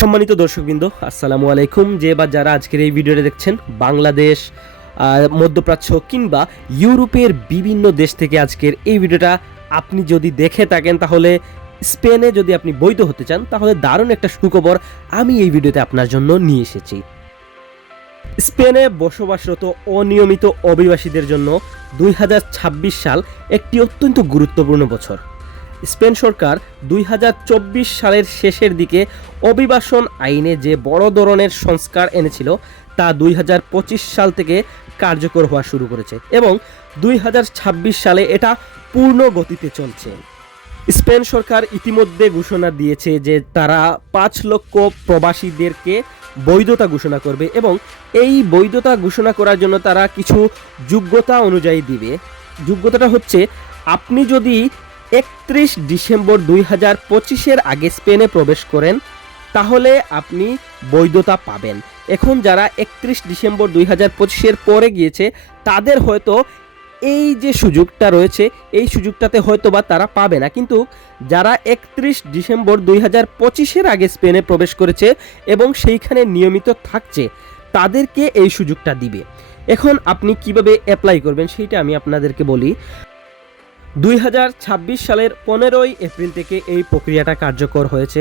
সম্মানিত দর্শকবৃন্দ, আসসালামু আলাইকুম। যে বা যারা আজকের এই ভিডিওটা দেখছেন, বাংলাদেশ, মধ্যপ্রাচ্য কিংবা ইউরোপের বিভিন্ন দেশ থেকে আজকের এই ভিডিওটা আপনি যদি দেখে থাকেন, তাহলে স্পেনে যদি আপনি বৈধ হতে চান, তাহলে দারুণ একটা সুখবর আমি এই ভিডিওতে আপনার জন্য নিয়ে এসেছি। স্পেনে বসবাসরত অনিয়মিত অভিবাসীদের জন্য 2026 সাল একটি অত্যন্ত গুরুত্বপূর্ণ বছর। স্পেন সরকার 2024 সালের শেষের দিকে অভিবাসন আইনে যে বড় ধরনের সংস্কার এনেছিল, তা 2025 সাল থেকে কার্যকর হওয়া শুরু করেছে এবং 2026 সালে এটা পূর্ণ গতিতে চলছে। স্পেন সরকার ইতিমধ্যে ঘোষণা দিয়েছে যে তারা 5 লক্ষ প্রবাসীদেরকে বৈধতা ঘোষণা করবে এবং এই বৈধতা ঘোষণা করার জন্য তারা কিছু যোগ্যতা অনুযায়ী দিবে। যোগ্যতাটা হচ্ছে, আপনি যদি 31 ডিসেম্বর 2025-এর আগে স্পেনে প্রবেশ করেন, তাহলে আপনি বৈধতা পাবেন। এখন যারা 31 ডিসেম্বর 2025-এর পরে গিয়েছে, তাদের হয়তো এই যে সুযোগটা রয়েছে, এই সুযোগটাতে হয়তো বা তারা পাবে না, কিন্তু যারা 31 ডিসেম্বর 2025-এর আগে স্পেনে প্রবেশ করেছে এবং সেইখানে নিয়মিত থাকছে, তাদেরকে এই সুযোগটা দিবে। এখন আপনি কিভাবে অ্যাপ্লাই করবেন সেইটা আমি আপনাদেরকে বলি। 2026 সালের 15ই এপ্রিল থেকে এই প্রক্রিয়াটা কার্যকর হয়েছে।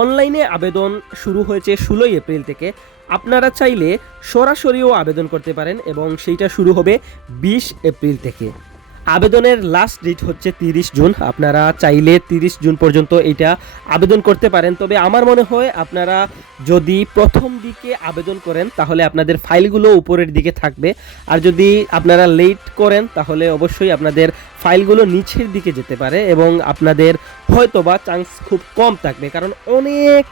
অনলাইনে আবেদন শুরু হয়েছে 16ই এপ্রিল থেকে। আপনারা চাইলে সরাসরিও আবেদন করতে পারেন এবং সেইটা শুরু হবে 20 এপ্রিল থেকে। আবেদনের লাস্ট ডেট হচ্ছে 30 জুন। আপনারা চাইলে 30 জুন পর্যন্ত এটা আবেদন করতে পারেন। তবে আমার মনে হয় আপনারা যদি প্রথম দিকে আবেদন করেন, তাহলে আপনাদের ফাইলগুলো উপরের দিকে থাকবে, আর যদি আপনারা লেট করেন, তাহলে অবশ্যই আপনাদের ফাইলগুলো নিচের দিকে যেতে পারে এবং আপনাদের হয়তোবা চান্স খুব কম থাকবে, কারণ অনেক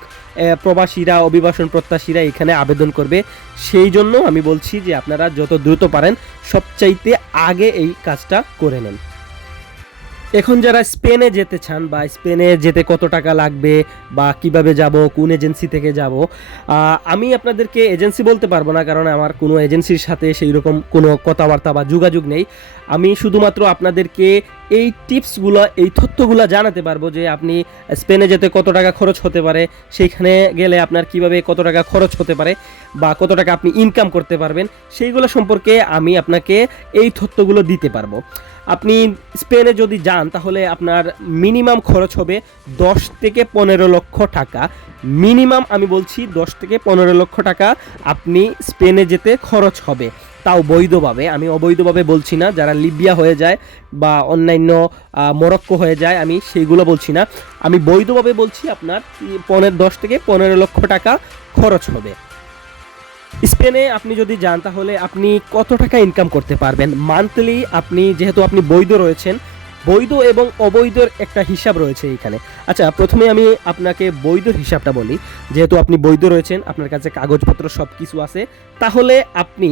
প্রবাসীরা, অভিবাসন প্রত্যাশীরা এখানে আবেদন করবে। সেই জন্য আমি বলছি যে আপনারা যত দ্রুত পারেন সবচাইতে আগে এই কাজটা করে নেন। এখন যারা স্পেনে যেতে চান, বা স্পেনে যেতে কত টাকা লাগবে বা কিভাবে যাব, কোন এজেন্সি থেকে যাব, আমি আপনাদেরকে এজেন্সি বলতে পারবো না, কারণ আমার কোনো এজেন্সির সাথে সেই রকম কোনো কথাবার্তা বা যোগাযোগ নেই। আমি শুধুমাত্র আপনাদেরকে এই টিপসগুলো, এই তথ্যগুলো জানাতে পারবো যে আপনি স্পেনে যেতে কত টাকা খরচ হতে পারে, সেইখানে গেলে আপনার কিভাবে কত টাকা খরচ হতে পারে বা কত টাকা আপনি ইনকাম করতে পারবেন, সেইগুলো সম্পর্কে আমি আপনাকে এই তথ্যগুলো দিতে পারবো। আপনি স্পেনে যদি যান, তাহলে আপনার মিনিমাম খরচ হবে 10 থেকে 15 লক্ষ টাকা। মিনিমাম আমি বলছি 10 থেকে 15 লক্ষ টাকা আপনি স্পেনে যেতে খরচ হবে, তাও বৈধভাবে। আমি অবৈধভাবে বলছি না, যারা লিবিয়া হয়ে যায় বা অন্যান্য মরক্কো হয়ে যায়, আমি সেইগুলো বলছি না। আমি বৈধভাবে বলছি, আপনার 10 থেকে 15 লক্ষ টাকা খরচ হবে। স্পেনে আপনি যদি যান, তাহলে আপনি কত টাকা ইনকাম করতে পারবেন মান্থলি। আপনি যেহেতু আপনি বৈধ রয়েছেন, বৈধ এবং অবৈধর একটা হিসাব রয়েছে এইখানে। আচ্ছা, প্রথমে আমি আপনাকে বৈধ হিসাবটা বলি। যেহেতু আপনি বৈধ রয়েছেন, আপনার কাছে কাগজপত্র সব কিছু আছে, তাহলে আপনি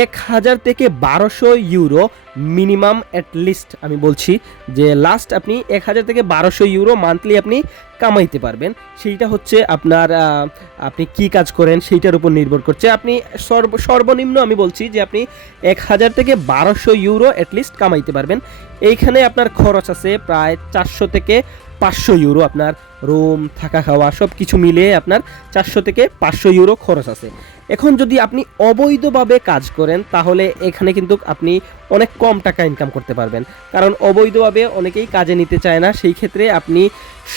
1000 থেকে 1200 ইউরো মিনিমাম অ্যাটলিস্ট, আমি বলছি যে লাস্ট আপনি 1000 থেকে 1200 ইউরো মান্থলি আপনি কামাইতে পারবেন। সেইটা হচ্ছে আপনার আপনি কি কাজ করেন সেইটার উপর নির্ভর করছে। আপনি সর্বনিম্ন আমি বলছি যে আপনি 1000 থেকে 1200 ইউরো অ্যাটলিস্ট কামাইতে পারবেন। এইখানে আপনার খরচ আছে প্রায় 400 থেকে 500 ইউরো। আপনার রুম, থাকা, খাওয়া সব কিছু মিলিয়ে আপনার 400 থেকে 500 ইউরো খরচ আছে। এখন যদি আপনি অবৈধভাবে কাজ করেন, তাহলে এখানে কিন্তু আপনি অনেক কম টাকা ইনকাম করতে পারবেন, কারণ অবৈধভাবে অনেকেই কাজে নিতে চায় না। সেই ক্ষেত্রে আপনি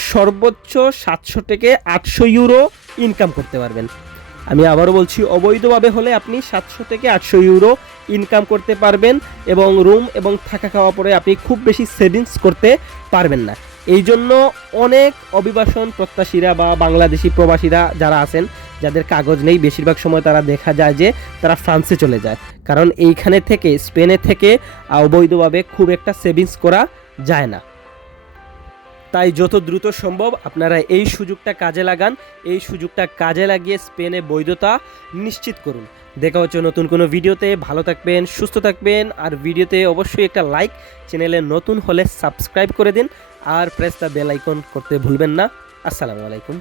সর্বোচ্চ 700 থেকে 800 ইউরো ইনকাম করতে পারবেন। আমি আবারও বলছি, অবৈধভাবে হলে আপনি 700 থেকে 800 ইউরো ইনকাম করতে পারবেন এবং রুম এবং থাকা খাওয়া পরে আপনি খুব বেশি সেভিংস করতে পারবেন না। এই জন্য অনেক অভিবাসন প্রত্যাশীরা বা বাংলাদেশি প্রবাসীরা যারা আছেন, যাদের কাগজ নেই, বেশিরভাগ সময় তারা দেখা যায় যে তারা ফ্রান্সে চলে যায়, কারণ এইখানে থেকে, স্পেনে থেকে অবৈধভাবে খুব একটা সেভিংস করা যায় না। তাই যত দ্রুত সম্ভব আপনারা এই সুযোগটা কাজে লাগান। এই সুযোগটা কাজে লাগিয়ে স্পেনে বৈধতা নিশ্চিত করুন। দেখা হচ্ছে নতুন কোনো ভিডিওতে। ভালো থাকবেন, সুস্থ থাকবেন, আর ভিডিওতে অবশ্যই একটা লাইক, চ্যানেলে নতুন হলে সাবস্ক্রাইব করে দিন, আর প্রেস দ্য বেল আইকন করতে ভুলবেন না। আসসালামু আলাইকুম।